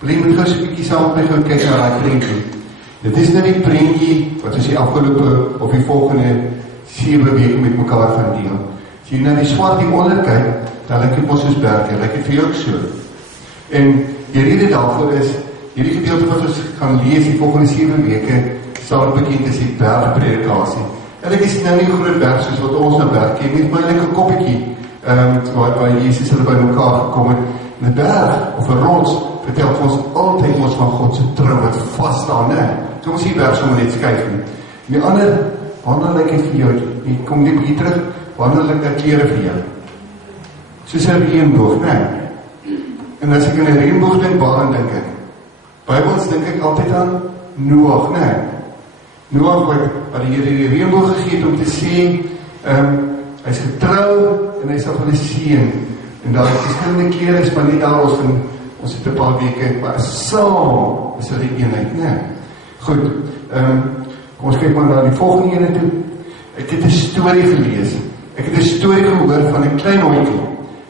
Wil jy moet gou so 'n bietjie saam met my gaan kyk na daai prentjie. Dit is nou die prentjie wat ons die afgelope of die volgende 7 weke met mekaar gaan deel. As jy na die swart hieronder kyk, dan lyk die Mosselberg, lyk dit vir jou ook so. En die rede daarvoor is, hierdie gedeelte wat ons gaan lees die volgende 7 weke, sal bekend is die bergpredikasie. En ek is nou nie groot berg soos wat ons nou berg ken, met my like 'n koppetjie, waar Jesus hulle by mekaar gekom het. 'n berg of 'n rots vertel vir ons altyd ons van God se trou wat vas staan, né? Kom ons hier berg sommer net kyk nie. En die ander, wanneer lyk dit vir jou? Jy kom net hier terug, wanneer lyk dit klere vir jou? Soos 'n reënboog, né? En as ek in 'n reënboog dink, waaraan dink ek? Bybels dink ek altyd aan Noag, né? Noag wat die Here die reënboog gegee het om te sê, hy is getrou en hy sal van 'n seën. En daar is verskillende klere is, maar nie daar ons het 'n paar weke, maar saam is hulle die eenheid, né? Goed, kom ons kyk maar na die volgende ene toe. Ek het 'n storie gelees. Ek het 'n storie gehoor van 'n klein hondjie.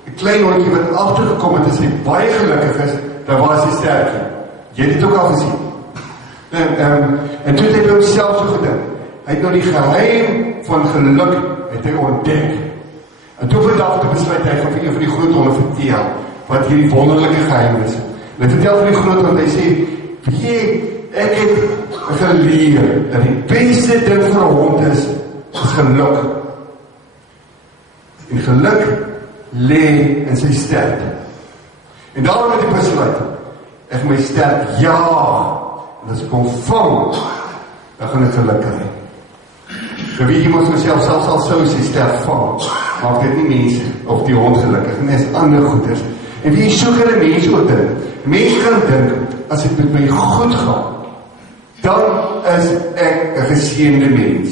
'n Klein hondjie wat agtergekom het, hy baie gelukkig is, daar was hy sterkie. Jy het dit ook al gesien. En toe het hy by homself so gedink. Hy het nou die geheim van geluk het hy ontdek. En toe vandag te besluit hy van een van die groot honde vertel wat hierdie wonderlike geheim is. En hy vertel van die groot hond, hy sê, weet jy, ek het geleer dat die beste ding vir 'n hond is geluk. En geluk lê in sy sterk. En daarom het ek besluit, ek my sterk jaag. En as ek hom vang, dan gaan ek geluk kry. Dan weet jy mos myself, selfs al sou sy sterk vang, maak dit nie mense of die hond gelukkig, en is ander goeders. En wie so gaan die mense ook dink? Mense gaan dink, as ek met my goed gaan, dan is ek 'n geseënde mens.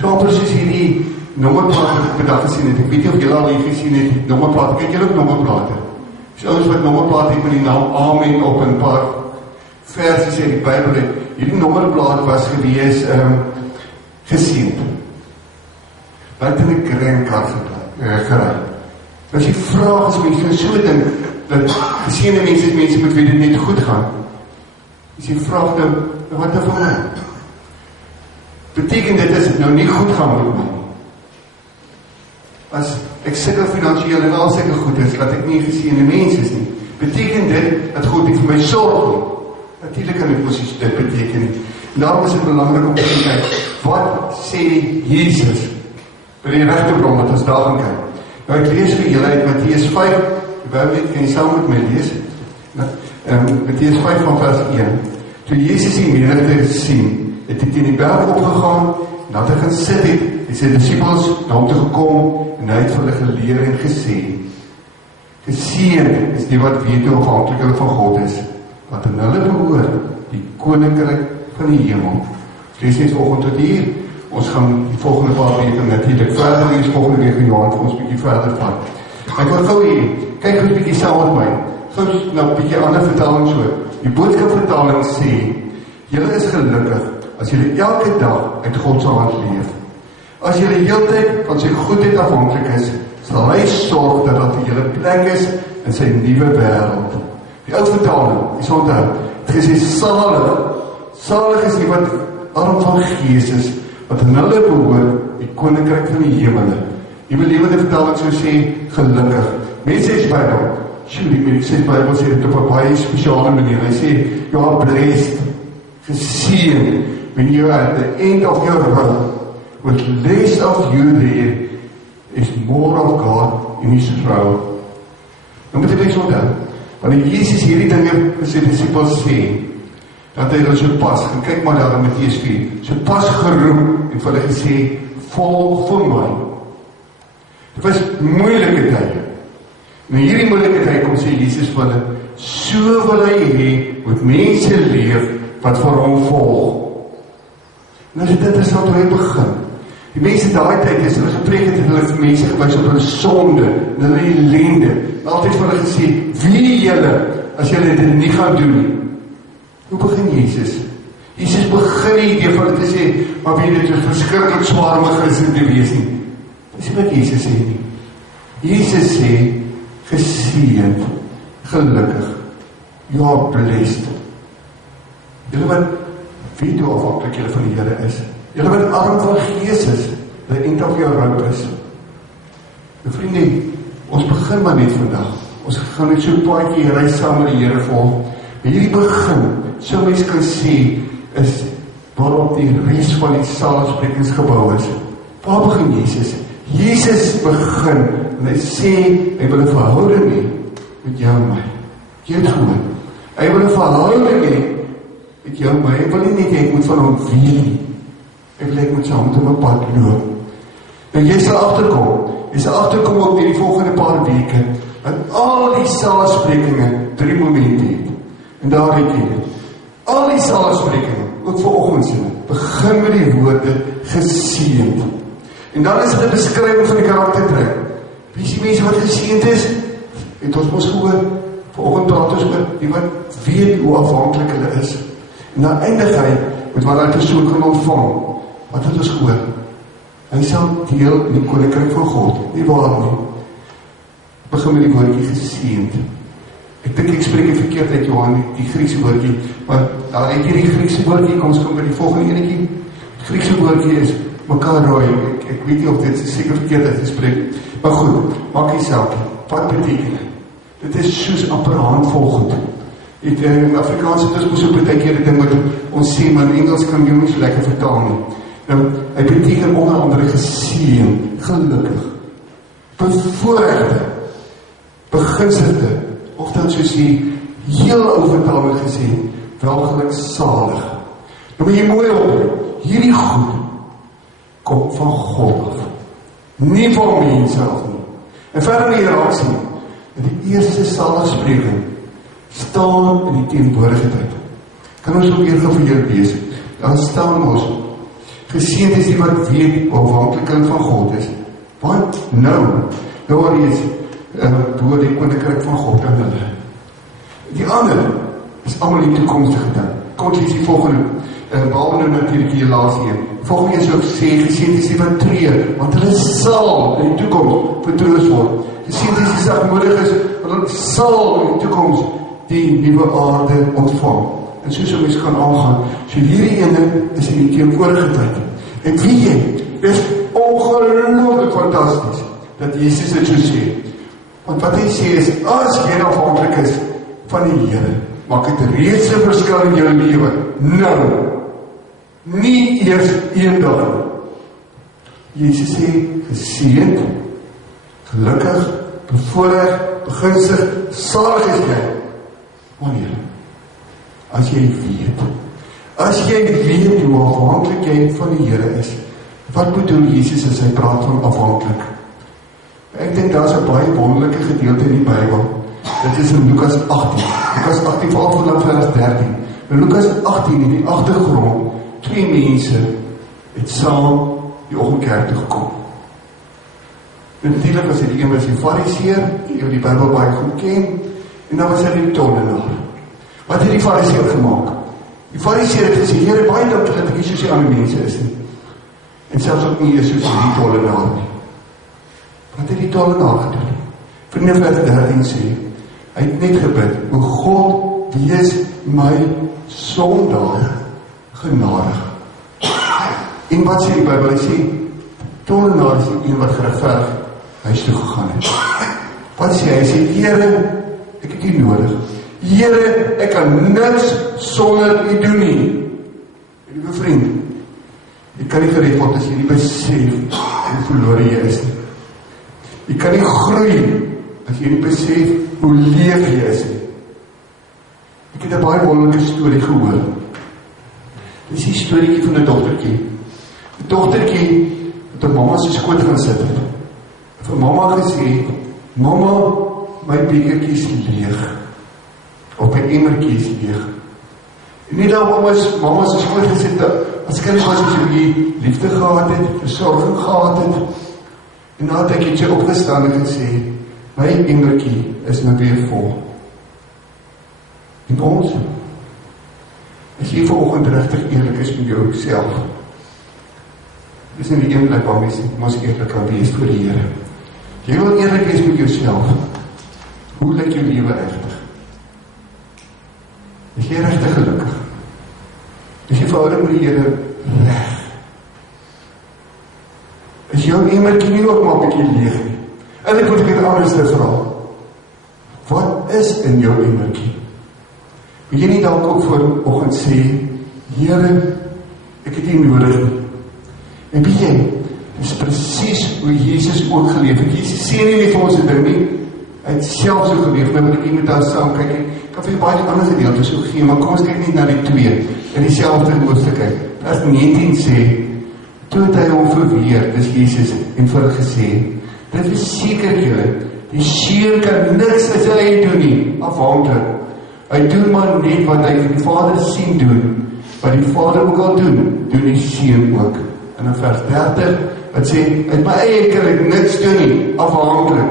So presies hierdie nommerplaat wat ek vandag gesien het, ek weet nie of julle al hier gesien het, nommerplaat, kyk julle ook nommerplate. So ouens wat nommerplaat het met die naam Amen op 'n paar versies in die Bybel het, hierdie nommerplaat was gewees geseend. Wat in 'n kringkar gery. As die vraag is, mense so dink, dat geseënde mense is mense met wie dit net goed gaan. As die vraag nou, wat van my? Beteken dit as dit nou nie goed gaan met my? As ek sukkel finansiëel en al sulke goed is, dat ek nie 'n geseënde mens is nie. Beteken dit dat God nie vir my sorg nie? Natuurlik kan dit mos dit beteken nie. En daarom is dit belangrik om te kyk, wat sê Jesus by die regte bron wat ons daar gaan kyk. Nou ek lees vir julle uit Matteus 5, die Bybel kan jy saam met my lees. Matteus 5 van vers 1. Toe Jesus die menigte sien, het hy teen die berg opgegaan, en dat hy gaan sit het sy disippels na hom toe gekom, en hy het vir hulle geleer en gesê, geseënd is die wat weet hoe afhanklik hulle van God is, wat in hulle behoort, die koninkryk van die hemel. Lees net vanoggend tot hier. Ons gaan die volgende paar weke natuurlik verder lees, volgende week in Johan vir ons bietjie verder vat. Ek wil gou hier, kyk hoe 'n bietjie saam met my. Gou nou 'n bietjie ander vertaling so. Die boodskapvertaling sê, julle is gelukkig as julle elke dag uit God se hand leef. As julle heeltyd van sy goedheid afhanklik is, sal hy sorg dat daar 'n hele plek is in sy nuwe wêreld. Die ou vertaling, is onthou, dit gesê salig is die wat arm van gees is, wat in hulle behoort die koninkryk van die hemele. Die Lewende vertaling sou sê, gelukkig. Mense is by hom. Die Bybel sê dit op 'n baie spesiale manier. Hy sê, you are blessed, geseën, when you are at the end of your road, with less of you there, is more of God in his throne. Nou moet ek onthou, wanneer Jesus hierdie dinge vir sy disippels sê, dat hy hulle so pas, en kyk maar daar in Matteus 4, so pas geroep, en vir hulle gesê, volg my. Dit was moeilike tye. En hierdie moeilike tye kom sê Jesus vir hulle, so wil hy hê, moet mense leef, wat vir hom volg. Nou dit interessant hoe hy begin. Die mense daai tyd is hulle gepreek het, hulle vir mense gewys op hulle sonde, en hulle ellende, en altyd vir hulle gesê, wie julle, as julle dit nie gaan doen nie. Hoe begin Jesus? Jesus begin die idee van te sê, maar weet dit is verskriklik swaar om 'n Christen te wees nie. Dis nie wat Jesus sê nie. Jesus sê, geseënd gelukkig. You are blessed. Julle wat weet hoe afhanklik julle van die Here is. Julle wat arm van gees is, die eind of jou roep is. Vriende, ons begin maar net vandag. Ons gaan net so 'n paadjie reis saam met die Here volg. Hierdie begin, so mens kan sê, is waarop die res van die saligsprekings gebou is. Waar begin Jesus? Jesus begin, en hy sê, hy wil 'n verhouding hê met jou en my. Jy het gehoor. Hy wil 'n verhouding hê met jou en my. Hy wil nie net ek moet van hom weet nie. Hy wil ek moet saam met hom op pad loop. En jy sal agterkom. Jy sal agterkom ook in die volgende paar weke, dat al die saligsprekings 3 momente het. En daar het jy dit. Al die saligsprekings, ook vanoggend sê, begin met die woorde geseënd. En dan is dit 'n beskrywing van die karaktertrek. Wie is die mense wat geseënd is? Het ons mos gehoor, vanoggend praat ons oor die wat weet hoe afhanklik hulle is. En dan eindig hy met wat hy persoon kan ontvang. Wat het ons gehoor? Hy sal deel in die koninkryk van God. Nie waar nie. Begin met die woordjie geseënd. Ek dink ek spreek het verkeerd uit Johan, die Griekse woordjie, maar daar het hier die Griekse woordjie, kom ons kom by die volgende enetjie. Die Griekse woordjie is makaroi, ek weet nie of dit seker verkeerd uitgespreek, maar goed, maak nie saak, wat beteken dit? Dit is soos amper handvolgend. In Afrikaans het ons so baie keer die ding wat ons sê, maar in Engels kan jy nie so lekker vertaal nie. Nou, hy beteken onder andere geseën, gelukkig, bevoorregte, begunstigde, of dan soos die heel ou vertaling gesê, welgeluksalig. Nou moet jy mooi op, hierdie goed kom van God af, nie van mense af nie. En verder in die reaksie, in die eerste saligspreking, staan in die teenwoordigheid. Kan ons ook eerder vir jou lees, dan staan ons, geseënd is die wat weet hoe afhanklik hulle van God is. Want nou daar is door die koninkryk van God aan hulle. Die ander is allemaal in die toekomstige ding. Kom ons lees die volgende, behalwe nou natuurlijk die laatste een. Volgende is ook sê, geseënd is die wat tree, want hulle sal in die toekomst vertroos word. Geseënd is die sagmoediges, want hulle sal in die toekomst die nuwe aarde ontvang. En soos ons gaan aangaan, so hierdie ene is in die teenwoordige tyd. En weet jy, is ongelooflik fantasties, dat Jesus dit so sê. Want wat hy sê is, as jy afhanklik is van die Here, maak het reeds 'n verskil in jou lewe. Nou, nie eers eendag. Jesus sê, geseënd, gelukkig, bevoorreg, begunstig, salig is jy. Wanneer? As jy weet. As jy weet hoe afhanklik jy van die Here is. Wat bedoel Jesus as hy praat van afhanklik? Ek dink daar is 'n baie wonderlike gedeelte in die Bybel. Dit is in Lukas 18. Lukas 18 vanaf vers 13. In Lukas 18 in die agtergrond, 2 mense het saam die oggendkerk toe gekom. En natuurlik was dit die een was die Fariseer, die Bybel baie goed ken, en dan was hy die tollenaar. Wat het die Fariseer gemaak? Die Fariseer het gesê, Here, baie dankie dat ek nie soos die ander mense is nie. En selfs ook nie is soos die tollenaar nie. Wat het die tollenaar gedoen? Vriende vers 13 sê, hy het net gebid, o God, wees my sondaar genadig. En wat sê die Bybel? Hy sê, tollenaar is die een wat geregverdig huis toe gegaan het. Wat sê hy? Hy sê, Here, ek het U nodig. Here, ek kan niks sonder U doen nie. Liewe vriend, jy kan nie gered word as jy nie besef hoe verlore jy is nie. Jy kan nie groei as jy nie besef hoe leeg jy is nie. Ek het 'n baie wonderlike storie gehoor. Dit is die storieetjie van 'n dogtertjie. 'n Dogtertjie het op mamma se skoot gaan sit. Vir mamma gesê, mamma, my bekertjie is leeg. Of my emmertjie is leeg. En nie dat mamma se skoot gesit het, as kind was as jy liefde gehad het, versorging gehad het. En na het ek het jy opgestaan en gesê, my emmertjie is nou weer vol. En ons, as jy vanoggend regtig eerlik is met jouself, dis nie die een plek waar mens mos eerlik kan wees voor die Here. Jy wil eerlik wees met jouself. Hoe lyk jou lewe regtig? Is jy regtig gelukkig? Is jy verhouding met die Here reg? Is jou emmertjie nie ook maar 'n bietjie leeg nie? En ek moet ek dit anders te vra. Wat is in jou emmertjie? Wil jy nie dalk ook vanoggend sê, Here, ek het nie nodig nie. En weet jy, dit is presies hoe Jesus ook geleef het. Jesus sê nie vir ons 'n ding nie, hy het self so geleef, nou moet ek met daar saam kyk, ek kan vir baie ander gedeeltes so gee, maar kom ons kyk net na die twee, in dieselfde hoofstuk kyk. Vers 19 sê, toe het hy hom verweer, dis Jesus, en vir hulle gesê, dit verseker julle, die seun kan niks as hy doen nie, afhanklik. Hy doen maar net wat hy vir die Vader sien doen, wat die Vader ook al doen die seun ook. En in vers 30, het sê, uit my eie kan ek niks doen nie, afhanklik.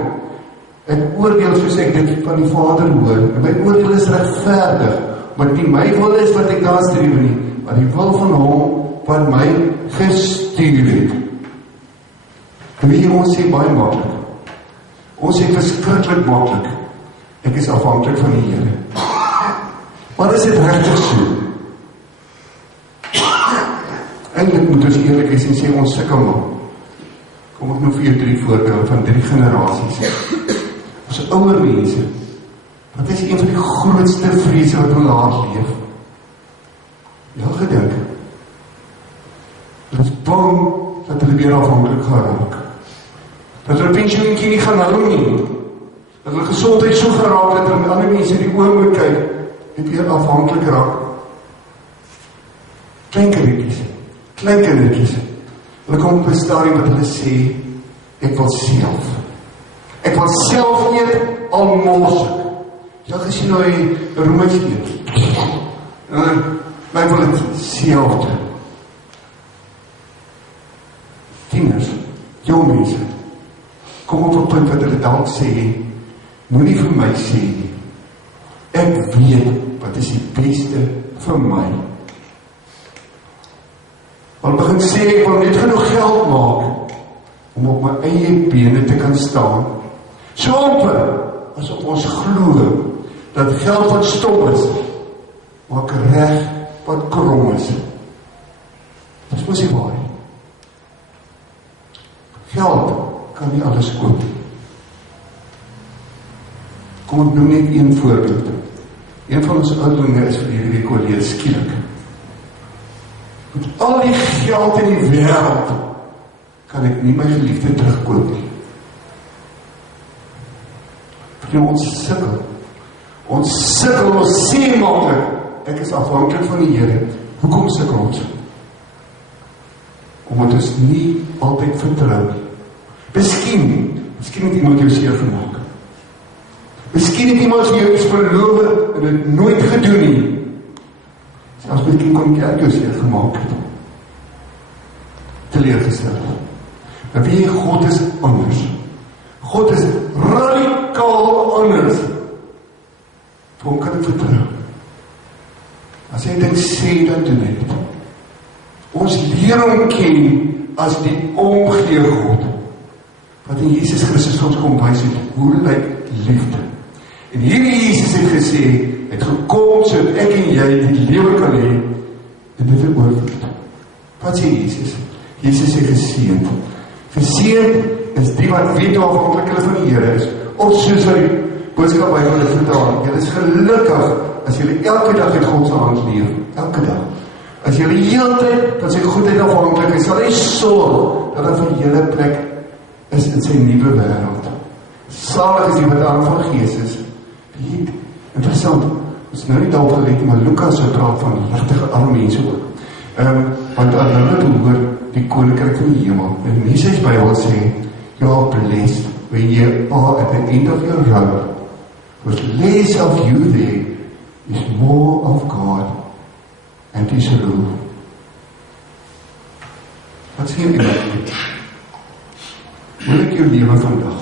Ek oordeel soos ek dit van die Vader hoor, en my oordeel is regverdig, want nie my wil is wat ek nastreef nie, maar die wil van hom wat my gestuur het. En weet jy, ons sê baie maklik. Ons sê verskriklik maklik. Ek is afhanklik van die Here. Maar is dit regtig so? Eintlik moet ons eerlik wees en sê ons sukkel maar. Kom ek nou vir jou 3 voorbeelde van 3 generasies. Ons ouer mense. Wat is een van die grootste vrese wat hulle laat leef? Ja, gedink. Hulle is bang dat hulle weer afhanklik gaan raak. Dat hulle pensioentjie nie gaan hou nie. Dat hulle gesondheid so geraak dat hulle ander mense die oor moet kyk en weer afhanklik raak. Klein kindertjies. Hulle kom op 'n stadium wat hulle sê, ek wil self. Ek wil self eet, al mors ek. Ja, gesien nou die Romeins eet. Maar ek wil het self doen. Tieners, jong mense, kom op 'n punt wat hulle dalk sê, moenie vir my sê nie. Ek weet wat is die beste vir my. Hulle begin sê, ek wil net genoeg geld maak om op my eie bene te kan staan. So amper, asof ons glo dat geld wat stom is, maak reg wat krom is. Dis mos nie waar nie. Geld kan nie alles koop nie. Kom ek noem net een voorbeeld. Een van ons ouderlinge is vir hierdie week oorlede skielik. Met al die geld in die wêreld kan ek nie my geliefde terugkoop nie. Vriende, ons sukkel. Ons sê maklik, ek is afhanklik van die Here. Hoekom sukkel ons? Omdat ons nie altyd vertrou nie. Miskien het iemand jou seer gemaak. Miskien het iemand vir jou iets beloof en dit nooit gedoen nie. Selfs miskien kon jy jou seer gemaak het. Teleurgestel. Maar weet jy, God is anders. God is radikaal anders. Waarom kan ek vertrou? As hy dit sê, dan doen hy dit. Ons leer hom ken as die omgee God, wat in Jesus Christus ons kom wys het, hoe lyk liefde. En hierdie Jesus het gesê, het gekom sodat ek en jy die lewe kan hê en dit het oorvloed. Wat sê Jesus? Jesus het geseënd. Geseënd is die wat weet hoe afhanklik hulle van die Here is. Of soos wat die boodskap by hulle vertaal, julle is gelukkig as julle elke dag in God se hand leef. Elke dag. As julle heeltyd van sy goedheid afhanklik is, sal hy sorg dat daar vir julle plek is in sy nuwe wêreld. Salig is die wat aanvang Gees is. Interessant, ons nou nie daarop gelet, maar Lukas so praat van regtige arme mense ook. Want aan hulle hoor die koninkryk van die hemel. En Jesus by ons sê, you are blessed when you are at the end of your road. With less of you there is more of God and His rule. Wat sê jy nou? Hoe ek jou lewe vandag?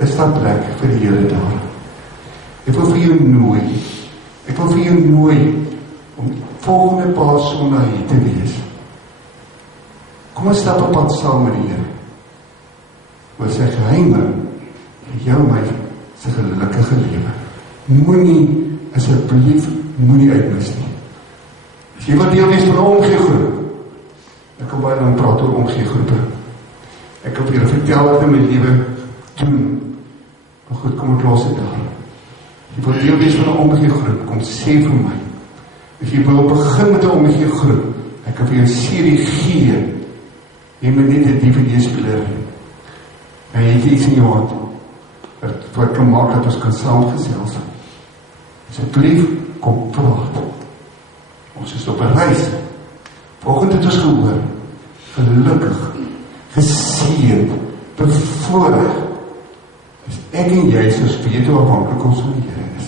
Is daar plek vir die Here daar? Ek wil vir jou nooi om volgende paar sondae hier te wees. Kom ons stap op pad saam met die Here. Oor sy geheime, jou my is 'n gelukkige lewe. Moenie, asseblief, moenie uitmis nie. As jy wil deel wees van 'n omgeegroep, ek kan baie lang praat oor omgeegroepe. Ek wil julle vertel wat in my lewe doen. Maar goed, kom ek los dit daar. Jy wil deel wees van 'n omgeegroep, kom sê vir my. As jy wil begin met 'n omgeegroep, ek kan vir jou 'n serie gee. Jy moet net 'n DVD-speler en jy het iets in jou hand wat kan maak dat ons kan saamgesels. Asseblief, kom praat. Ons is op 'n reis. Vanoggend het ons gehoor, gelukkig, geseënd, bevoorreg, is ek en jy soos weet hoe afhanklik ons van die Here is.